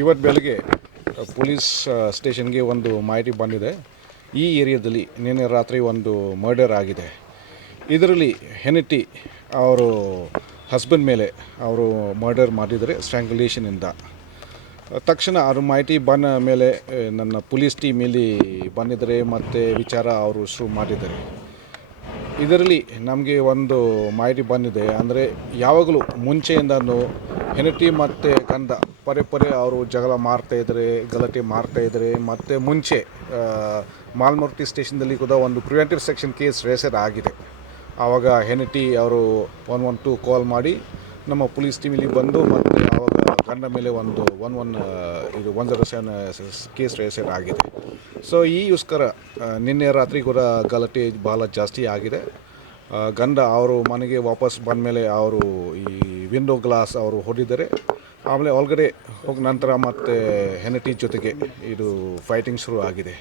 ಇವತ್ತು ಬೆಳಗ್ಗೆ ಪೊಲೀಸ್ ಸ್ಟೇಷನ್ಗೆ ಒಂದು ಮಾಹಿತಿ ಬಂದಿದೆ. ಈ ಏರಿಯಾದಲ್ಲಿ ನಿನ್ನೆ ರಾತ್ರಿ ಒಂದು ಮರ್ಡರ್ ಆಗಿದೆ. ಇದರಲ್ಲಿ ಹೆಂಡತಿ ಅವರು ಹಸ್ಬೆಂಡ್ ಮೇಲೆ ಅವರು ಮರ್ಡರ್ ಮಾಡಿದರೆ ಸ್ಟ್ರ್ಯಾಂಗ್ಯುಲೇಷನಿಂದ. ತಕ್ಷಣ ಅವ್ರ ಮಾಹಿತಿ ಬಂದ ಮೇಲೆ ನನ್ನ ಪೊಲೀಸ್ ಟೀಮ್ ಇಲ್ಲಿ ಬಂದಿದ್ದಾರೆ ಮತ್ತು ವಿಚಾರ ಅವರು ಶುರು ಮಾಡಿದ್ದಾರೆ. ಇದರಲ್ಲಿ ನಮಗೆ ಒಂದು ಮಾಹಿತಿ ಬಂದಿದೆ, ಅಂದರೆ ಯಾವಾಗಲೂ ಮುಂಚೆಯಿಂದನೂ ಹೆಂಡತಿ ಮತ್ತು ಗಂಡ ಪದೇ ಅವರು ಜಗಳ ಮಾಡ್ತಾಯಿದ್ದಾರೆ, ಗಲಾಟೆ ಮಾಡ್ತಾಯಿದ್ದಾರೆ. ಮತ್ತು ಮುಂಚೆ ಮಾಲ್ಮೂರ್ತಿ ಸ್ಟೇಷನ್ದಲ್ಲಿ ಕೂಡ ಒಂದು ಪ್ರಿವೆಂಟಿವ್ ಸೆಕ್ಷನ್ ಕೇಸ್ ರಿಜಿಸ್ಟರ್ ಆಗಿದೆ. ಆವಾಗ ಹೆಂಡತಿ ಅವರು 112 ಕಾಲ್ ಮಾಡಿ ನಮ್ಮ ಪೊಲೀಸ್ ಟೀಮಲ್ಲಿ ಬಂದು ಮತ್ತು ಆವಾಗ ಗಂಡ ಮೇಲೆ ಒಂದು 107 ಕೇಸ್ ರಿಜಿಸ್ಟರ್ ಆಗಿದೆ. ಸೊ ಈಗೋಸ್ಕರ ನಿನ್ನೆ ರಾತ್ರಿ ಕೂಡ ಗಲಾಟೆ ಭಾಳ ಜಾಸ್ತಿ ಆಗಿದೆ. ಗಂಡ ಅವರು ಮನೆಗೆ ವಾಪಸ್ ಬಂದ ಮೇಲೆ ಅವರು ಈ ವಿಂಡೋ ಗ್ಲಾಸ್ ಅವರು ಹೊಡೆದಿದ್ದಾರೆ. ಆಮೇಲೆ ಒಳಗಡೆ ಹೋದ ನಂತರ ಮತ್ತು ಹೆಂಡತಿ ಜೊತೆಗೆ ಇದು ಫೈಟಿಂಗ್ ಶುರು ಆಗಿದೆ.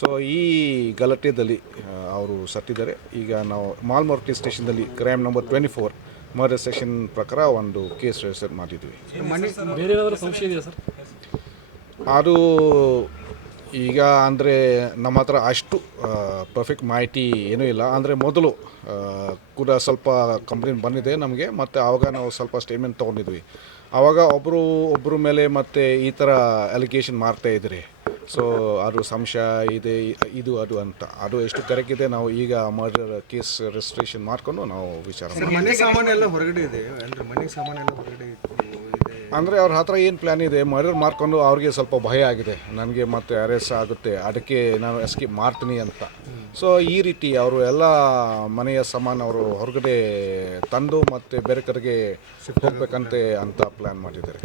ಸೊ ಈ ಗಲಾಟೆಯಲ್ಲಿ ಅವರು ಸತ್ತಿದ್ದಾರೆ. ಈಗ ನಾವು ಮಾಲ್ಮೂರ್ತಿ ಸ್ಟೇಷನ್ದಲ್ಲಿ ಕ್ರೈಮ್ ನಂಬರ್ 24 ಮರ್ಡರ್ ಸೆಕ್ಷನ್ ಪ್ರಕಾರ ಒಂದು ಕೇಸ್ ರಿಜಿಸ್ಟರ್ ಮಾಡಿದ್ವಿ. ಅದು ಈಗ ಅಂದರೆ ನಮ್ಮ ಹತ್ರ ಅಷ್ಟು ಪರ್ಫೆಕ್ಟ್ ಮಾಹಿತಿ ಏನೂ ಇಲ್ಲ. ಅಂದರೆ ಮೊದಲು ಕೂಡ ಸ್ವಲ್ಪ ಕಂಪ್ಲೇಂಟ್ ಬಂದಿದೆ ನಮಗೆ, ಮತ್ತು ಆವಾಗ ನಾವು ಸ್ವಲ್ಪ ಸ್ಟೇಟ್ಮೆಂಟ್ ತೊಗೊಂಡಿದ್ವಿ. ಆವಾಗ ಒಬ್ಬರು ಮೇಲೆ ಮತ್ತು ಈ ಥರ ಅಲಿಗೇಷನ್ ಮಾಡ್ತಾಯಿದ್ರಿ. ಸೊ ಅದು ಸಂಶಯ ಇದೆ, ಇದು ಅದು ಅಂತ. ಅದು ಎಷ್ಟು ಕರೆಕ್ಟ್ ಇದೆ ನಾವು ಈಗ ಮರ್ಡರ್ ಕೇಸ್ ರಿಜಿಸ್ಟ್ರೇಷನ್ ಮಾಡ್ಕೊಂಡು ನಾವು ವಿಚಾರ ಅಂದರೆ ಅವ್ರ ಹತ್ರ ಏನು ಪ್ಲ್ಯಾನ್ ಇದೆ, ಮರ್ಡರ್ ಮಾಡ್ಕೊಂಡು ಅವ್ರಿಗೆ ಸ್ವಲ್ಪ ಭಯ ಆಗಿದೆ, ನನಗೆ ಮತ್ತೆ ಅರೆಸ್ಟ್ ಆಗುತ್ತೆ, ಅದಕ್ಕೆ ನಾನು ಎಸ್ಕೇಪ್ ಮಾಡ್ತೀನಿ ಅಂತ. ಸೊ ಈ ರೀತಿ ಅವರು ಎಲ್ಲ ಮನೆಯ ಸಾಮಾನು ಅವರು ಹೊರಗಡೆ ತಂದು ಮತ್ತು ಬೇರೆ ಕಡೆಗೆ ಹೋಗ್ಬೇಕಂತೆ ಅಂತ ಪ್ಲ್ಯಾನ್ ಮಾಡಿದ್ದಾರೆ.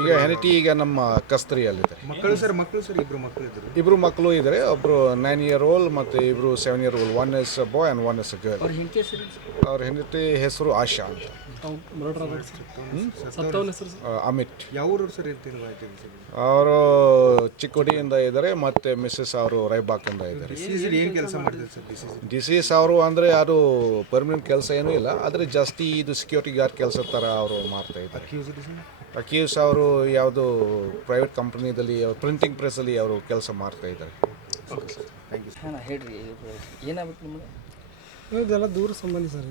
ಈಗ ಹೆಂಡತಿ ಈಗ ನಮ್ಮ ಕಸ್ತರಿಯಲ್ಲಿದ್ದಾರೆ. ಇಬ್ಬರು ಮಕ್ಕಳು ಇದ್ದಾರೆ. ಒಬ್ಬರು 9 year old ಮತ್ತು ಇಬ್ಬರು 7 year old. 1 is a boy and 1 is a girl. ಅವ್ರ ಹೆಂಡತಿ ಹೆಸರು ಆಶಾ ಅಂತ. ಅಮಿತ್. ಅವರು ಚಿಕ್ಕೋಡಿಯಿಂದ ಇದ್ದಾರೆ ಮತ್ತು ಮಿಸ್ಸಸ್ ಅವರು ರಾಯಬಾಗಿಂದ ಇದ್ದಾರೆ. ಡಿಸೀಸ್ ಅವರು ಅಂದರೆ ಅದು ಪರ್ಮನೆಂಟ್ ಕೆಲಸ ಏನೂ ಇಲ್ಲ, ಆದರೆ ಜಾಸ್ತಿ ಇದು ಸೆಕ್ಯೂರಿಟಿ ಗಾರ್ಡ್ ಕೆಲಸ ಥರ ಅವರು ಮಾಡ್ತಾ ಇದ್ದಾರೆ. ಅಕ್ಯೂಸ್ ಅವರು ಯಾವುದು ಪ್ರೈವೇಟ್ ಕಂಪ್ನಿದಲ್ಲಿ ಪ್ರಿಂಟಿಂಗ್ ಪ್ರೆಸ್ಸಲ್ಲಿ ಅವರು ಕೆಲಸ ಮಾಡ್ತಾ ಇದ್ದಾರೆ. ಇದೆಲ್ಲ ದೂರ ಸಂಬಂಧಿ ಸರ್.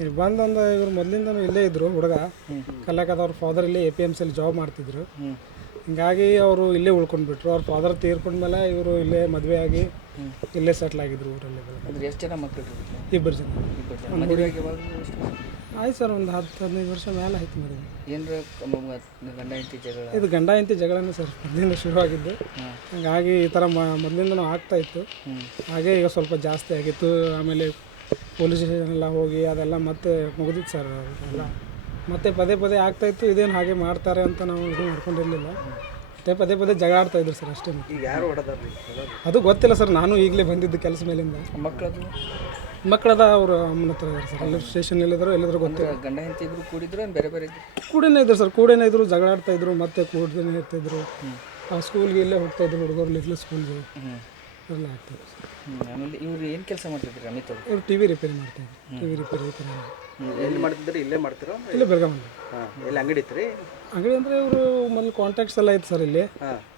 ಇವರು ಬಂದೊಂದು ಇವರು ಮೊದಲಿಂದನೂ ಇಲ್ಲೇ ಇದ್ದರು. ಹುಡುಗ ಕಲ್ಯಾಕದ ಅವ್ರ ಫಾದರ್ ಇಲ್ಲೇ APMCಯಲ್ಲಿ ಜಾಬ್ ಮಾಡ್ತಿದ್ರು. ಹಿಂಗಾಗಿ ಅವರು ಇಲ್ಲೇ ಉಳ್ಕೊಂಡ್ಬಿಟ್ರು. ಅವ್ರ ಫಾದರ್ ತೀರ್ಕೊಂಡ್ಮೇಲೆ ಇವರು ಇಲ್ಲೇ ಮದುವೆ ಆಗಿ ಇಲ್ಲೇ ಸೆಟ್ಲ್ ಆಗಿದ್ರು ಊರಲ್ಲಿ. ಎಷ್ಟು ಜನ ಮಕ್ಕಳು? 2 ಜನ. ಆಯ್ತು ಸರ್, ಒಂದು 10-15 ವರ್ಷ ಮೇಲೆ ಆಯ್ತು ಮದುವೆ. ಇದು ಗಂಡ ಹೆಂಡತಿ ಜಗಳನೇ ಸರ್, ಮೊದಲಿಂದ ಶುರುವಾಗಿದ್ದು. ಹಾಗಾಗಿ ಈ ಥರ ಮೊದಲಿಂದನೂ ಆಗ್ತಾಯಿತ್ತು. ಹಾಗೆ ಈಗ ಸ್ವಲ್ಪ ಜಾಸ್ತಿ ಆಗಿತ್ತು. ಆಮೇಲೆ ಪೊಲೀಸ್ ಸ್ಟೇಷನ್ ಎಲ್ಲ ಹೋಗಿ ಅದೆಲ್ಲ ಮತ್ತೆ ಮುಗಿದಿತ್ತು ಸರ್. ಎಲ್ಲ ಮತ್ತೆ ಪದೇ ಆಗ್ತಾಯಿತ್ತು. ಇದೇನು ಹಾಗೆ ಮಾಡ್ತಾರೆ ಅಂತ ನಾವು ಇದು ಮಾಡ್ಕೊಂಡಿರಲಿಲ್ಲ. ಮತ್ತೆ ಪದೇ ಜಗಳ ಆಡ್ತಾಯಿದ್ರು ಸರ್, ಅಷ್ಟೇ. ಅದು ಗೊತ್ತಿಲ್ಲ ಸರ್, ನಾನು ಈಗಲೇ ಬಂದಿದ್ದು ಕೆಲಸ ಮೇಲಿಂದ. ಮಕ್ಕಳದ ಅವರು ಅಮ್ಮನ ಹತ್ರ ಇದ್ದಾರೆ ಸರ್. ಅಲ್ಲಿ ಸ್ಟೇಷನ್ ಎಲ್ಲಾದರೂ ಗೊತ್ತಿಲ್ಲ. ಗಂಡ ಹೆಂಡತಿ ಇಬ್ಬರು ಕೂಡಿದ್ರು ಬೇರೆ ಕೂಡೇನೇ ಇದ್ರು ಸರ್. ಕೂಡೇನೇ ಇದ್ರು, ಜಗಳ ಆಡ್ತಾಯಿದ್ರು, ಮತ್ತೆ ಕೂಡೇನೆ ಇರ್ತಾಯಿದ್ರು. ಸ್ಕೂಲ್ಗೆ ಇಲ್ಲೇ ಹೋಗ್ತಾಯಿದ್ರು ಹುಡುಗರು, ಲಿಟ್ಲ್ ಸ್ಕೂಲ್ಗೆ ಎಲ್ಲ ಆಗ್ತಾಯಿದ್ರು ಸರ್. ಆಮೇಲೆ ಇವ್ರು ಏನು ಕೆಲಸ ಮಾಡ್ತಿದ್ರು ಅಮಿತ್ ಅವರು? ಇವ್ರು TV ರಿಪೇರಿ ಮಾಡ್ತಾಯಿದ್ರು. TV ರಿಪೇರಿ ಎಲ್ಲಿ ಮಾಡ್ತಿದ್ರು? ಇಲ್ಲೇ ಮಾಡ್ತಾರೋ? ಇಲ್ಲೇ ಬೆಳಗಾವಿ. ಎಲ್ಲಿ ಅಂಗಡಿ ಇತ್ತು ರೀ? ಅಂಗಡಿ ಅಂದರೆ ಇವರು ಮೊದಲು ಕಾಂಟ್ಯಾಕ್ಟ್ಸ್ ಎಲ್ಲ ಇತ್ತು ಸರ್. ಇಲ್ಲಿ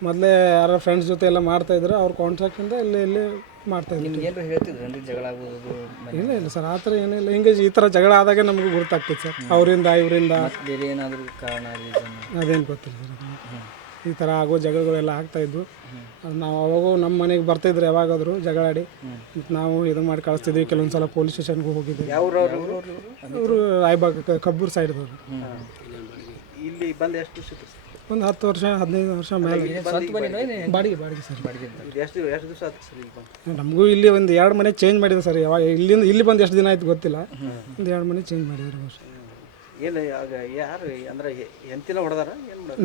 ಮೊದಲೇ ಯಾರ ಫ್ರೆಂಡ್ಸ್ ಜೊತೆ ಎಲ್ಲ ಮಾಡ್ತಾಯಿದ್ರು. ಅವ್ರ ಕಾಂಟ್ಯಾಕ್ಟಿಂದ ಇಲ್ಲಿ ಮಾಡ್ತಾಯಿದ್ರು. ನಿಮ್ಗೆ ಏನು ಹೇಳ್ತಿದ್ರು ಜಗಳ ಆಗೋದು? ಇಲ್ಲ ಸರ್, ಆ ಥರ ಏನಿಲ್ಲ. ಹಿಂಗೆ ಈ ಥರ ಜಗಳ ಆದಾಗೆ ನಮಗೂ ಗೊತ್ತಾಗ್ತದೆ ಸರ್, ಅವರಿಂದ ಇವರಿಂದ. ಬೇರೆ ಏನಾದರೂ ಕಾರಣ ಅದೇನು ಗೊತ್ತಿಲ್ಲ ಸರ್. ಈ ಥರ ಆಗೋ ಜಗಳಗಳೆಲ್ಲ ಆಗ್ತಾಯಿದ್ವು. ನಾವು ಅವಾಗೂ ನಮ್ಮ ಮನೆಗೆ ಬರ್ತಾಯಿದ್ರು ಯಾವಾಗಾದರೂ ಜಗಳಾಡಿ. ನಾವು ಇದು ಮಾಡಿ ಕಳಿಸ್ತಿದ್ವಿ. ಕೆಲವೊಂದು ಸಲ ಪೊಲೀಸ್ ಸ್ಟೇಷನ್ಗೂ ಹೋಗಿದ್ವಿ. ಅವರು ರಾಯಬಾಗ್ ಕಬ್ಬೂರು ಸೈಡ್ದವರು. ಇಲ್ಲಿ ಬಂದು ಎಷ್ಟು ಒಂದು 10 ವರ್ಷ 15 ವರ್ಷ ಮೇಲೆ. ಬಾಡಿಗೆ ಸರ್. ನಮಗೂ ಇಲ್ಲಿ ಒಂದು 2 ಮನೆ ಚೇಂಜ್ ಮಾಡಿದೆ ಸರ್. ಯಾವಾಗ ಇಲ್ಲಿ ಬಂದು ಎಷ್ಟು ದಿನ ಆಯ್ತು ಗೊತ್ತಿಲ್ಲ. ಒಂದು 2 ಮನೆ ಚೇಂಜ್ ಮಾಡಿದ್ರು ಅಷ್ಟೇ.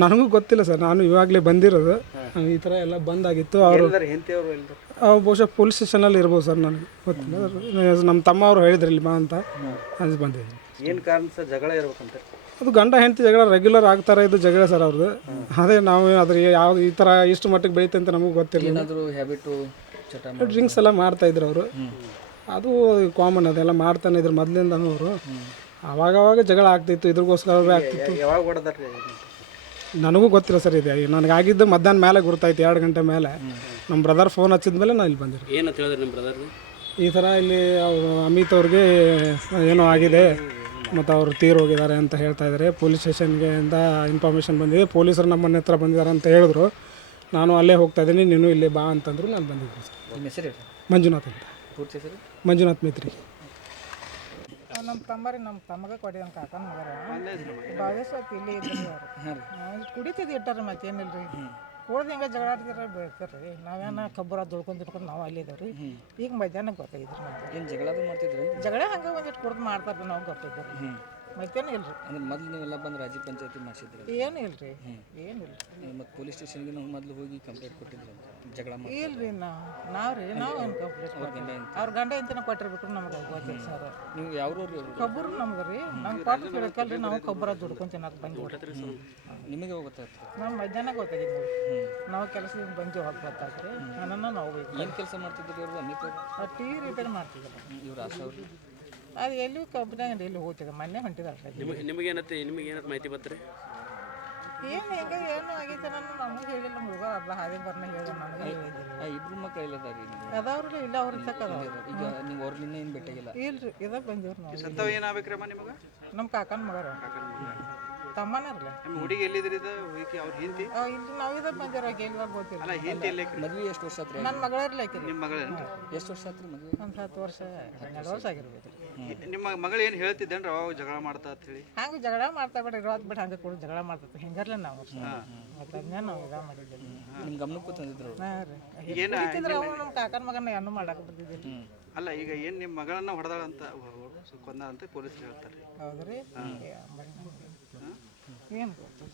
ನನಗೂ ಗೊತ್ತಿಲ್ಲ ಸರ್, ನಾನು ಇವಾಗಲೇ ಬಂದಿರೋದು. ಈ ಥರ ಎಲ್ಲ ಬಂದಾಗಿತ್ತು. ಅವರು ಬಹುಶಃ ಪೊಲೀಸ್ ಸ್ಟೇಷನಲ್ಲಿ ಇರ್ಬೋದು ಸರ್, ನನಗೆ ಗೊತ್ತಿಲ್ಲ. ನಮ್ಮ ತಮ್ಮ ಅವರು ಹೇಳಿದ್ರು ಇಲ್ಲಿ ಬಾ ಅಂತ, ಅದು ಬಂದಿದ್ದೀನಿ. ಏನು ಕಾರಣ ಸರ್ ಜಗಳ ಇರ್ಬೇಕಂತ? ಅದು ಗಂಡ ಹೆಂಡತಿ ಜಗಳ ರೆಗ್ಯುಲರ್ ಆಗ್ತಾರೆ ಇದು ಜಗಳ ಸರ್ ಅವ್ರದ್ದು. ಅದೇ ನಾವು ಅದ್ರ ಯಾವ್ದು ಈ ಥರ ಇಷ್ಟು ಮಟ್ಟಿಗೆ ಬೆಳೀತೆ ಅಂತ ನಮಗೂ ಗೊತ್ತಿರಲಿಲ್ಲ. ಡ್ರಿಂಕ್ಸ್ ಎಲ್ಲ ಮಾಡ್ತಾಯಿದ್ರು ಅವರು. ಅದು ಕಾಮನ್, ಅದೆಲ್ಲ ಮಾಡ್ತಾನೆ ಇದ್ರು ಮೊದಲಿಂದನೂ ಅವರು. ಆವಾಗವಾಗ ಜಗಳ ಆಗ್ತಿತ್ತು, ಇದ್ರಿಗೋಸ್ಕರ ಆಗ್ತಿತ್ತು. ಯಾವಾಗ ಹೊಡೆದ್ರಿ? ನನಗೂ ಗೊತ್ತಿಲ್ಲ ಸರ್ ಇದೆ. ನನಗಾಗಿದ್ದು ಮಧ್ಯಾಹ್ನ ಮೇಲೆ ಗುರ್ತಾಯ್ತು, 2 ಗಂಟೆ ಮೇಲೆ. ನಮ್ಮ ಬ್ರದರ್ ಫೋನ್ ಹಚ್ಚಿದ ಮೇಲೆ ನಾನು ಇಲ್ಲಿ ಬಂದಿರಿ. ಏನಂತ ಹೇಳಿದ್ರೆ ನಿಮ್ಮ ಬ್ರದರ್ ಈ ಥರ ಇಲ್ಲಿ ಅವರು ಅಮಿತ್ ಅವ್ರಿಗೆ ಏನೋ ಆಗಿದೆ ಮತ್ತು ಅವರು ತೀರ್ ಹೋಗಿದ್ದಾರೆ ಅಂತ ಹೇಳ್ತಾ ಇದ್ದಾರೆ. ಪೊಲೀಸ್ ಸ್ಟೇಷನ್ಗೆ ಇಂದ ಇನ್ಫಾರ್ಮೇಷನ್ ಬಂದಿದೆ, ಪೊಲೀಸರು ನಮ್ಮ ಮನೆ ಹತ್ರ ಬಂದಿದ್ದಾರೆ ಅಂತ ಹೇಳಿದ್ರು. ನಾನು ಅಲ್ಲೇ ಹೋಗ್ತಾ ಇದ್ದೀನಿ, ನೀನು ಇಲ್ಲಿ ಬಾ ಅಂತಂದ್ರು. ನಾನು ಬಂದಿದ್ದೆ ಸರ್. ನಿಮ್ಮ ಹೆಸರು ಹೇಳಿ. ಮಂಜುನಾಥ್ ಅಂತ. ಪೂರ್ತಿ ಹೆಸರು? ಮಂಜುನಾಥ್ ಮೇತ್ರಿ. ನಮ್ಮ ತಮ್ಮಗ ಕೊಡಿ ನಮ್ಮ ಕಾಕನ ಮಗರ ಭಾವೇಶ್ ಹೊತ್ತು ಇಲ್ಲಿ ಇದ್ರು. ಕುಡಿತಿದ್ದು ಇಟ್ಟಾರ ಮತ್ತೇನಿಲ್ಲ ರೀ. ಕುಡ್ದು ಹಿಂಗೆ ಜಗಳ ಆಡ್ತಿರ ಬೇಡ್ತಾರೆ ರೀ. ನಾವೇನ ಕಬ್ಬರ ದುಡ್ಕೊಂಡು ನಾವು ಅಲ್ಲಿ ಇದ್ದೇವೆ ರೀ. ಈಗ ಮಧ್ಯಾಹ್ನ ಗೊತ್ತಾಗಿದ್ರಿ ನಮ್ಗೆ. ಏನು ಜಗಳ ಮಾಡ್ತಿದ್ರಿ? ಜಗಳ ಹಂಗೆ ಒಂದಿಟ್ಟು ಕುಡ್ದು ಮಾಡ್ತಾರೆ, ನಾವು ಗೊತ್ತಿದ್ದೀವಿ. ಮತ್ತೇನು ಇಲ್ಲ ರೀ. ಅಂದ್ರೆ ಮೊದಲು ನೀವೆಲ್ಲ ಬಂದು ರಾಜಿ ಪಂಚಾಯತಿ ಮಾಡಿಸಿದ್ರಿ? ಏನು ಇಲ್ಲ ರೀ, ಏನಿಲ್ಲ. ಮತ್ತು ಪೊಲೀಸ್ ಸ್ಟೇಷನ್ಗೆ ನಾವು ಮೊದಲು ಹೋಗಿ ಕಂಪ್ಲೇಂಟ್ ಕೊಟ್ಟಿದ್ರು ಜಗಳ ಮಾಡಿ? ಇಲ್ಲ ರೀ, ನಾವು ಏನು ಕಂಪ್ಲೇಂಟ್ ಕೊಟ್ಟಿಲ್ಲ. ಅವ್ರ ಗಂಡ ಇಂತನ ಕೊಟ್ಟಿರ್ಬೇಕು, ನಮ್ಗೆ ಗೊತ್ತಿಲ್ಲ ಸರ್. ನೀವು ಯಾವ್ರವ್ರಿ? ಕಬ್ಬರು ನಮ್ಗೆ ರೀ. ನಮ್ಮ ಪಾಠ ಕೇಳಕ್ಕಲ್ರಿ, ನಾವು ಕಬ್ಬರ ದುಡ್ಕೊಂಡು ತಿನ್ನಕ್ಕೆ ಬಂದಿವಿ. ನಿಮಗೆ ಗೊತ್ತಾಯ್ತು? ನಮ್ಮ ಮಧ್ಯಾಹ್ನ ಗೊತ್ತಾಗಿದ್ದು. ನಾವು ಕೆಲಸದಿಂದ ಬಂದು ಹೋಗಿ ಗೊತ್ತಾಗ್ರಿ. ನನ್ನನ್ನು ನಾವು ಏನು ಕೆಲಸ ಮಾಡ್ತಿದ್ರಿ ಅವರು? ಅಮಿತ್ ಅವರು ಟಿ ವಿ ರಿಪೇರ್ ಮಾಡ್ತಿದ್ರು. ಇವ್ರು ಆಶಾ ಅವರು? ಅದು ಎಲ್ಲಿ ಕಂಪ್ನಿಯಾಗ ಎಲ್ಲಿ ಹೋಗ್ತಿದ್ದೆ, ಮೊನ್ನೆ ಹೊಂಟಿದ್ದಾರೆ. ನಿಮಗೇನತ್ತೆ ಮಾಹಿತಿ ಬರ್ತೀರಿ? ಏನು ಹೆಂಗೆ ಏನು ಆಗೈತೆ ನಾನು ನಮಗೆ ಹೇಳಿಲ್ಲ. ಹುಡುಗ ಅಲ್ಲ ಹಾದಿ ಬರ್ನ ಹೇಳಿ ನನಗೆ ಹೇಳಿದ್ದಿಲ್ಲ. ಇಬ್ರು ಮಕ್ಕಳು ಇಲ್ಲದಾರಿ? ಅದಾವ್ರಿ, ಇಲ್ಲ ಅವ್ರ ತಕ್ಕದ. ಈಗ ನೀವು ಅವ್ರನ್ನ ಏನು ಭೇಟಿಯಾಗಿಲ್ಲ? ಇಲ್ರಿ, ಇದಾಗ ಬಂದಿವ್ರಿ ನಾವು. ಏನಾಗಬೇಕ್ರಮ್ಮ ನಿಮಗೆ? ನಮ್ಮ ಕಾಕನ ಮಗರ ತಮ್ಮನರ್ಲೆ. ನಿಮ್ಮ ಹುಡುಗಿ ಎಲ್ಲಿದ್ರಿ? ಹೋಗಿ ಅವ್ರು ಹಿಂತಿ ಇಲ್ಲಿ ನಾವು ಇದಾಗ ಬಂದಿರೋ ಗೆಲ್ವಾಗ ಗೊತ್ತಿಲ್ಲ. ಮದ್ವೆ ಎಷ್ಟು ವರ್ಷ ಆತ್ರಿ? ನನ್ನ ಮಗಳರ್ಲಿ ಹಾಕಿರಿ. ನಿಮ್ಮ ಮಗಳ ಎಷ್ಟು ವರ್ಷ ಆತ್ರಿ ಮದುವೆ? ಒಂದು 10 ವರ್ಷ 12 ವರ್ಷ ಆಗಿರ್ಬೇಕು. ನಿಮ್ಮ ಮಗಳು ಏನು ಹೇಳ್ತಿದ್ದೇನ್ರಿ ಅವಾಗ ಜಗಳ ಮಾಡ್ತಾ ಅಂತ ಹೇಳಿ? ಹಂಗೆ ಜಗಳ ಮಾಡ್ತಾ ಬಿಡ್ರಿ, ಇರೋದು ಬಿಟ್ಟು ಹಂಗೆ ಕೂಡ ಜಗಳ ಮಾಡ್ತೈತೆ. ಹಿಂಗರ್ಲೆ ನಾವು ಮತ್ತು ಅದನ್ನೇ ನಾವು ಇದ ಮಾಡಿದ್ದೀವಿ. ನಿಮ್ಮ ಗಮನಕ್ಕೂ ತಂದಿದ್ರು? ಹಾಂ ರೀ. ಅವ್ನು ನಮ್ಮ ಕಾಕನ ಮಗನ ಏನು ಮಾಡಕ್ಕೆ ಬರ್ತಿದ್ದಿಲ್ಲ. ಅಲ್ಲ, ಈಗ ಏನು ನಿಮ್ಮ ಮಗಳನ್ನ ಹೊಡೆದಾಳಂತ ಕೊಂದ ಅಂತ ಪೊಲೀಸರು ಹೇಳ್ತಾರೆ. ಹೌದ್ರಿ? ಏನು ಗೊತ್ತು.